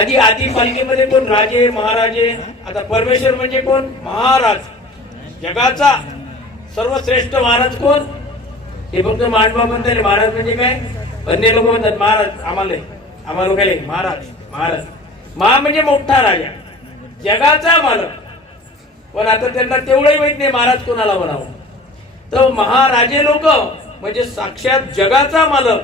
आधी आधी पालिकेमध्ये कोण? राजे महाराजे. आता परमेश्वर म्हणजे कोण? महाराज. जगाचा सर्वश्रेष्ठ महाराज कोण? हे फक्त मांडवा म्हणतात महाराज म्हणजे काय? अन्य लोक म्हणतात महाराज आम्हाला आम्हाला लोकांना महाराज महाराज. महा म्हणजे मोठा राजा. जगाचा मालक. पण आता त्यांना तेवढंही माहीत नाही महाराज कोणाला म्हणावं. तर महाराजे लोक म्हणजे साक्षात जगाचा मालक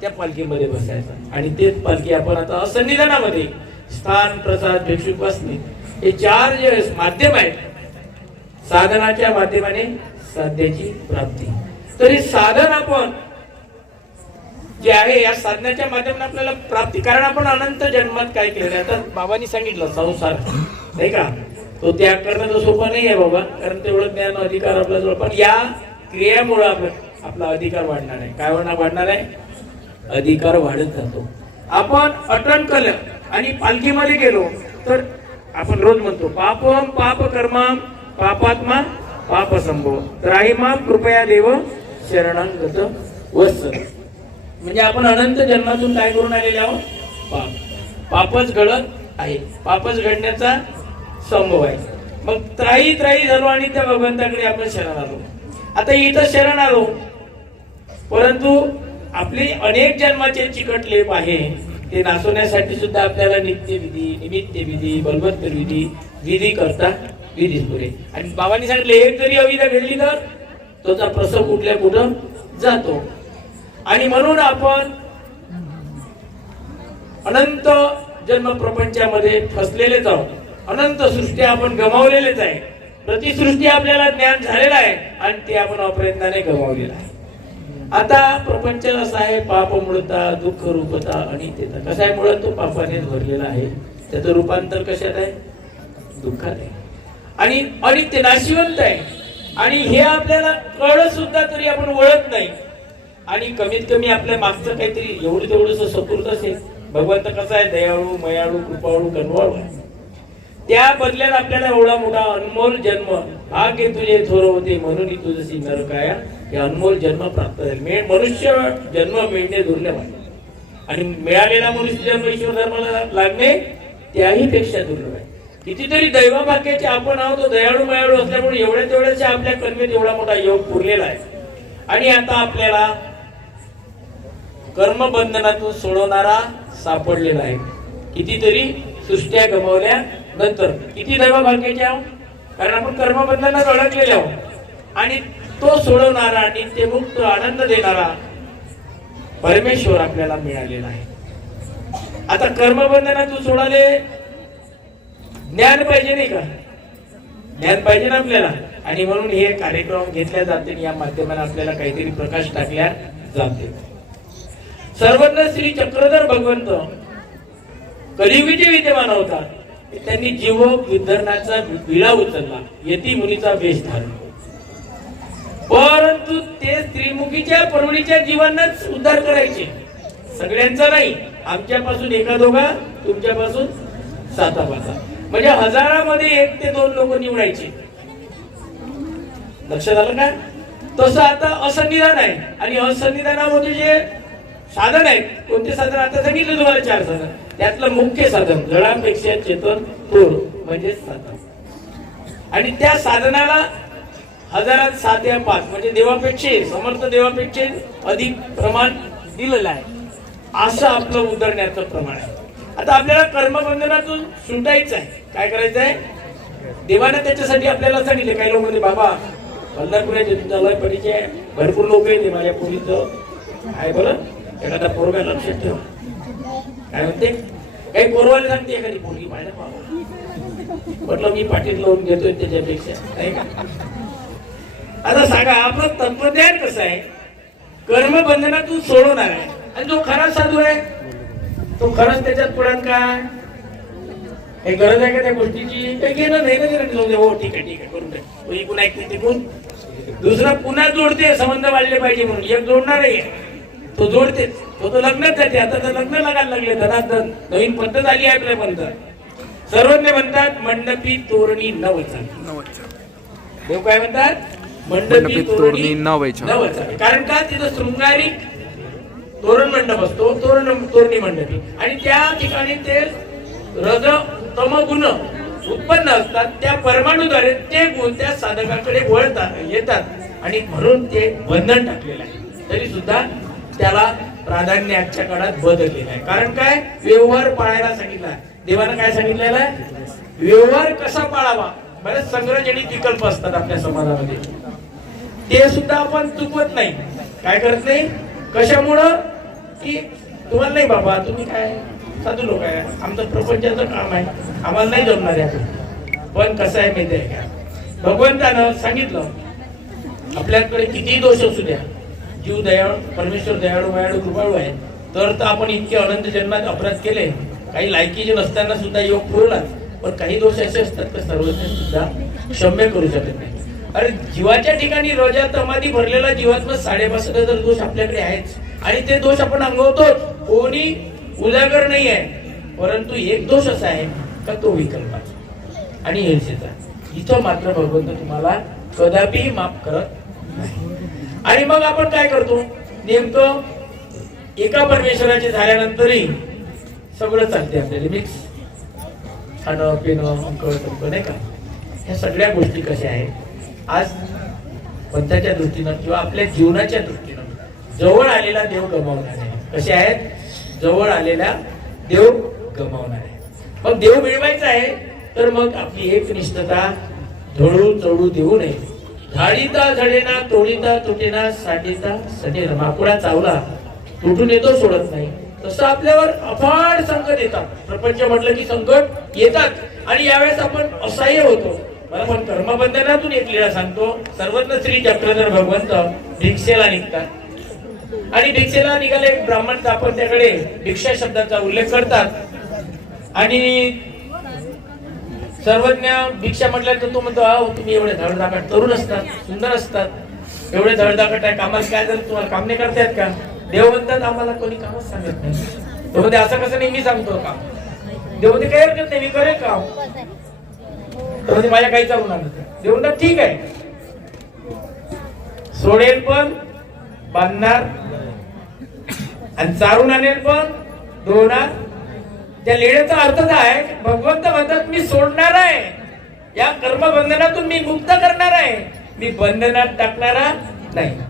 त्या पालखीमध्ये बसायचा. आणि तेच पालखी आपण आता असंनिधानामध्ये स्थान प्रसाद भिक्षुक बसणे हे चार जे माध्यम आहेत साधनाच्या माध्यमाने साध्याची प्राप्ती. तरी साधन आपण जे आहे या साधनाच्या माध्यमाने आपल्याला प्राप्ती. कारण आपण अनंत जन्मात काय केलं? आता बाबांनी सांगितलं संसार. नाही का? तो त्याग करणं तर सोपं नाही आहे बाबा कारण तेवढं ज्ञान अधिकार आपल्या जवळ पण या क्रियामुळे आपला आपला अधिकार वाढणार आहे. काय वाढणार? वाढणार आहे? अधिकार वाढत जातो. आपण अटन केलं आणि पालखीमध्ये गेलो तर आपण रोज म्हणतो पापम पाप कर्मा पापात्मा पाप संभव. त्राहिमा कृपया देव शरणांगत वत्स म्हणजे आपण अनंत जन्मातून काय करून आलेले आहोत? पाप. पापच घडत आहे. पापच घडण्याचा संभव आहे. मग त्राही त्राही झालो आणि त्या भगवंताकडे आपण शरण आलो. आता इथं शरण आलो. परंतु आपली अनेक जन्माचे चिकट लेप आहे. ते नाचवण्यासाठी सुद्धा आपल्याला नित्य विधी निमित्त विधी बलवत्तर विधी विधी करता विधी पुरे आणि बाबांनी सांगितले एक जरी अविधा घडली तर तोचा प्रसव कुठल्या कुठं जातो. आणि म्हणून आपण अनंत जन्म प्रपंचामध्ये फसलेलेच आहोत. अनंत सृष्टी आपण गमावलेलेच आहे. प्रतिसृष्टी आपल्याला ज्ञान झालेलं आहे आणि ते आपण अप्रयत्नाने गमावलेलं आहे. आता प्रपंच असा आहे पाप मुळता दुःख रूपता आणि ते कसं आहे मुळात तो पापानेच भरलेला आहे? त्याचं रूपांतर कशात आहे? दुःखात आहे. आणि अनित्य नाशिवंत आहे. आणि हे आपल्याला कळत सुद्धा तरी आपण वळत नाही. आणि कमीत कमी आपल्या मागचं काहीतरी एवढं तेवढंसं सपूर्त असेल. भगवंत कसा आहे? दयाळू मयाळू कृपाळू कनवाळू आहे. त्या बदल्यात आपल्याला एवढा मोठा अनमोल जन्म भाग्य तुझे थोर होते म्हणून तुझशी नरकाया हे अनमोल जन्म प्राप्त झाले. मनुष्य जन्म मिळणे दुर्लभ आहे. आणि मिळालेला मनुष्य जन्म ईश्वर धर्माला लागणे त्याही पेक्षा दुर्लभ आहे. कितीतरी दैवाभाग्याचे आपण आहोत दयाळू मयाळू असल्यामुळे एवढ्या तेवढ्याच्या आपल्या कर्मेत एवढा मोठा योग पुरलेला आहे. आणि आता आपल्याला कर्मबंधनातून सोडवणारा सापडलेला आहे. कितीतरी सृष्ट्या गमावल्या नंतर. किती दैव आहोत? कारण आपण कर्मबंधनात अडकलेले आहोत. आणि तो सोडवणारा नित्यमुक्त आनंद देणारा परमेश्वर आपल्याला मिळालेला आहे. आता कर्मबंधनातून सोडाले ज्ञान पाहिजे नाही का? ज्ञान पाहिजे ना आपल्याला? आणि म्हणून हे कार्यक्रम घेतल्या जाते आणि या माध्यमाने आपल्याला काहीतरी प्रकाश टाकल्या जाते. सर्वांना श्री चक्रधर भगवंत कलियुगीचे विद्यमान होतात त्यांनी जीव विधरणाचा विळा उचलला. यती मुलीचा वेश धारण. परंतु ते त्रिमुखीच्या परवणीच्या जीवांनाच उद्धार करायचे. सगळ्यांचा नाही आमच्यापासून एका दोघा तुमच्यापासून साता पाचा म्हणजे हजारामध्ये एक ते दोन लोक निवडायचे. लक्षात आलं का? तसं आता असंविधान आहे. आणि असंविधानामध्ये जे साधन आहेत कोणते साधन? आता सांगितलं तुम्हाला चार साधन. त्यातलं मुख्य साधन जडांपेक्षा चेतन थोर म्हणजे साधन. आणि त्या साधनाला हजारात सात या पाच म्हणजे देवापेक्षा समर्थ देवापेक्षा अधिक प्रमाण दिलेलं आहे. असं आपलं उतरण्याचं प्रमाण आहे. आता आपल्याला कर्मबंधनातून सुटायचं आहे. काय करायचं आहे? देवानं त्याच्यासाठी आपल्याला सांगितले काही लोक म्हणजे बाबा पंढरपुराचे तुमचा लय परिचय आहे. भरपूर लोक येते माझ्या पोरीचं. आहे बरं? एखादा पोरगा लक्षात ठेवा. काय म्हणते? काही पोरवाले सांगते एखादी पोरगी माझ्या बाबा म्हटलं मी पाठीत लावून घेतोय त्याच्यापेक्षा नाही का? आता सांगा आपलं तत्वज्ञान कसं आहे? कर्मबंधनातून सोडवणार आहे. आणि जो खरा साधू आहे. तो खरंच त्याच्यात पुढात काय? हे गरज आहे का त्या गोष्टीची? काही घेणं नाही ना जाऊ हो ठीक आहे ठीक आहे करून दे तो ऐकते तिकून दुसरा पुन्हा जोडते संबंध वाढले पाहिजे म्हणून. एक जोडणार आहे. तो जोडतेच. तो तर लग्नच जाते आता तर लग्न लागायला लागले. धनाधन नवीन पद्धत आली आहे आपल्या पंथात सर्वज्ञ म्हणतात मंडपी तोरणी नवचा देव काय म्हणतात? मंडपी तोरणी कारण का? तिथं शृंगारिक तोरण मंडप असतो. तोरण तोरणी मंडपी. आणि त्या ठिकाणी ते रज तम गुण उत्पन्न असतात. त्या परमाणूद्वारे ते गुण त्या साधकाकडे वळतात येतात. आणि म्हणून ते बंधन टाकलेलं आहे. तरी सुद्धा त्याला प्राधान्य आजच्या काळात बदललेलं आहे. कारण काय? व्यवहार पाळायला सांगितला. देवानं काय सांगितलेलं आहे? व्यवहार कसा पाळावा? बरेच संग्रहजनित विकल्प असतात आपल्या समाजामध्ये. ते सुद्धा आपण चुकवत नाही. काय करत नाही? कशामुळं? की तुम्हाला नाही बाबा तुम्ही काय? साधू लोक आहे. आमचं प्रपंचाचं काम आहे. आम्हाला नाही जमणार आहे पण कसं आहे माहिती आहे का? भगवंतानं सांगितलं आपल्याकडे कितीही दोष असू द्या जीव दयाळू परमेश्वर दयाळू वयाळू कृपाळू आहे. तर तर आपण इतके अनंत जन्मात अपराध केले. काही लायकीचे नसताना सुद्धा योग पुरला पण काही दोष असे असतात तर सर्वज्ञ सुद्धा क्षम्य करू शकत नाही. अरे जीवाच्या ठिकाणी रजा तमादी भरलेला जीवात्म साडेपासष्ट हजार दोष आपल्याकडे आहेच. आणि ते दोष आपण अंगवतो कोणी उजागर नाही आहे. परंतु एक दोष असा आहे का तो विकल्पाचा. आणि हिंसेचा इथं मात्र भगवंत तुम्हाला कदापिही माफ करत नाही. आणि मग आपण काय करतो? नेमकं एका परमेश्वराचे झाल्यानंतरही सगळं चालते आपल्याला. मिक्स खाणं पिणं अंक तंक नाही का? ह्या सगळ्या गोष्टी कशा आहेत? आज पंथाच्या दृष्टीनं किंवा आपल्या जीवनाच्या दृष्टीनं जवळ आलेला देव गमावणार आहे कसे आहेत? जवळ आलेला देव गमावणार आहे मग देव मिळवायचा आहे तर मग आपली एकनिष्ठता ढळू चढू देऊ नये. झाडीचा झडेना तोळीचा तुटेना साठीचा सनेर माकुडा चावला. तुटून येतो सोडत नाही. तसं आपल्यावर अफाट संकट येतात प्रपंच म्हटलं की संकट येतात. आणि यावेळेस आपण असह्य होतो. मला पण कर्मबंधनातून एक लीळा सांगतो सर्वज्ञ श्री चक्रधर भगवंत भिक्षेला निघतात. आणि भिक्षेला निघाले एक ब्राह्मण आपण त्याकडे भिक्षा शब्दाचा उल्लेख करतात. आणि सर्वज्ञ भिक्षा म्हटल्यानंतर तो म्हणतो अहो तुम्ही एवढे धडधाकट तरुण असतात सुंदर असतात. एवढे धडधाकट आहे कामाला काय झालं तुम्हाला काम नाही करतायत का? देव म्हणतात आम्हाला कोणी कामच सांगत नाही. तो असं कसं नाही मी सांगतो काम. देव म्हणते काही हरकत नाही मी करेल काम. तो माझ्या काही चालू लागत देव म्हणतात ठीक आहे. सोडेल पण बांधणार. आणि चारून आणेल पण धुवणार त्या लिहिण्याचा अर्थ काय? आहे भगवंत म्हणतात मी सोडणार आहे. या कर्मबंधनातून मी मुक्त करणार आहे. मी बंधनात टाकणारा नाही.